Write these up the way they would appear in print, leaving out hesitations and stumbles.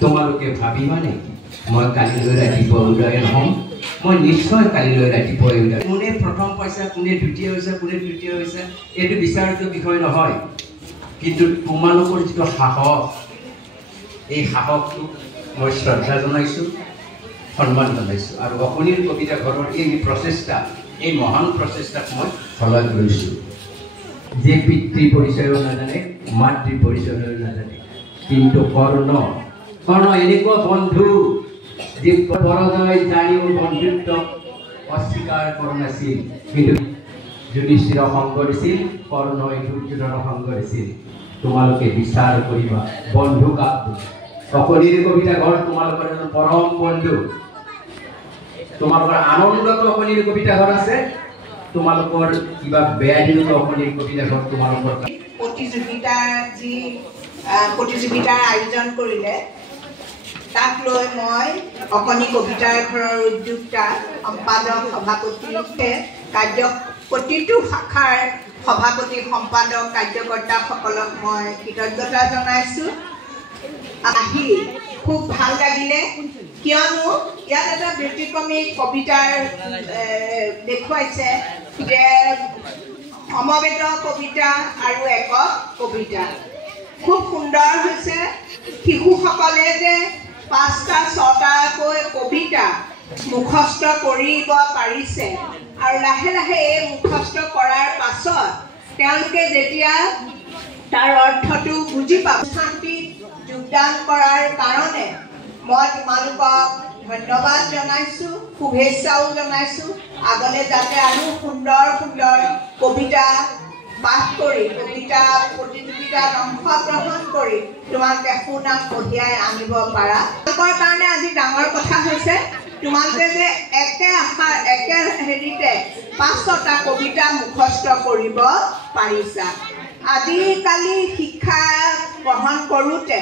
তোমালোকে ভাবিবা নেকি মই কালিলৈ ৰাতিপুৱা উদয়ন হ'ম? মই নিশ্চয় কালিলৈ ৰাতিপুৱা উদয়ন। কোনে প্ৰথম পইচা, কোনে দ্বিতীয় হৈছে, কোনে তৃতীয় হৈছে, এইটো বিচাৰটো বিষয় নহয়। কিন্তু তোমালোকৰ যিটো সাহস, এই সাহসটো মই শ্ৰদ্ধা জনাইছোঁ, সন্মান জনাইছোঁ। আৰু অকণিৰ কবিতা ঘৰৰ এই প্ৰচেষ্টা, এই মহান প্ৰচেষ্টাক মই শলাগ লৈছোঁ। যে পিতৃ পৰিচয়ও নাজানে, মাতৃ পৰিচয়ও নাজানে, কিন্তু কৰ্ণ এনেকুৱা বন্ধু যি পৰাজয় জানিও বন্ধুত্ব অস্বীকাৰ কৰা নাছিল। কিন্তু যুধিষ্ঠিৰক সংগ দিছিল, কৰ্ণই দুৰ্যোধনক সংগ দিছিল। তোমালোকে বিচাৰ কৰিবা বন্ধু কাক? অকণিৰ কবিতা ঘৰ তোমালোকৰ এজন পৰম বন্ধু। তোমালোকৰ আনন্দতো অকণিৰ কবিতা ঘৰ আছে, তোমালোকৰ কিবা বেয়া দিনতো অকণিৰ কবিতা ঘৰ তোমালোকৰ। প্ৰতিযোগিতাৰ আয়োজন কৰিলে, তাক লৈ মই অকণি কবিতাৰ ঘৰৰ উদ্যোক্তা, সম্পাদক, সভাপতিকে প্ৰতিটো শাখাৰ সভাপতি, সম্পাদক, কাৰ্যকৰ্তাসকলক মই কৃতজ্ঞতা জনাইছোঁ। আহি খুব ভাল লাগিলে, কিয়নো ইয়াত এটা ব্যতিক্ৰমী কবিতাৰ দেখুৱাইছে যে সমবেত কবিতা আৰু একক কবিতা খুব সুন্দৰ হৈছে। শিশুসকলে যে 5টা 6টাকৈ কবিতা মুখস্থ কৰিব পাৰিছে, আৰু লাহে লাহে এই মুখস্থ কৰাৰ পাছত তেওঁলোকে যেতিয়া তাৰ অৰ্থটো বুজি পাব। শান্তিত যোগদান কৰাৰ কাৰণে মই তোমালোকক ধন্যবাদ জনাইছোঁ, শুভেচ্ছাও জনাইছোঁ। আগলৈ যাতে আৰু সুন্দৰ সুন্দৰ কবিতা পাঠ কৰি, কবিতা প্ৰতিযোগিতাত অংশগ্ৰহণ কৰি তোমালোকে সুনাম কঢ়িয়াই আনিব পাৰা। তোমালোকৰ কাৰণে আজি ডাঙৰ কথা হৈছে, তোমালোকে যে একে হেৰিতে 5-6টা কবিতা মুখস্থ কৰিব পাৰিছা। আজিকালি শিক্ষা গ্ৰহণ কৰোঁতে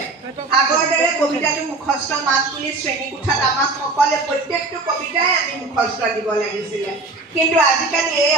আগৰ দৰে কবিতাটো মুখস্থ মাত বুলি শ্ৰেণীকোঠাত আমাক সকলে প্ৰত্যেকটো কবিতাই আমি মুখস্থ দিব লাগিছিলে, কিন্তু আজিকালি এই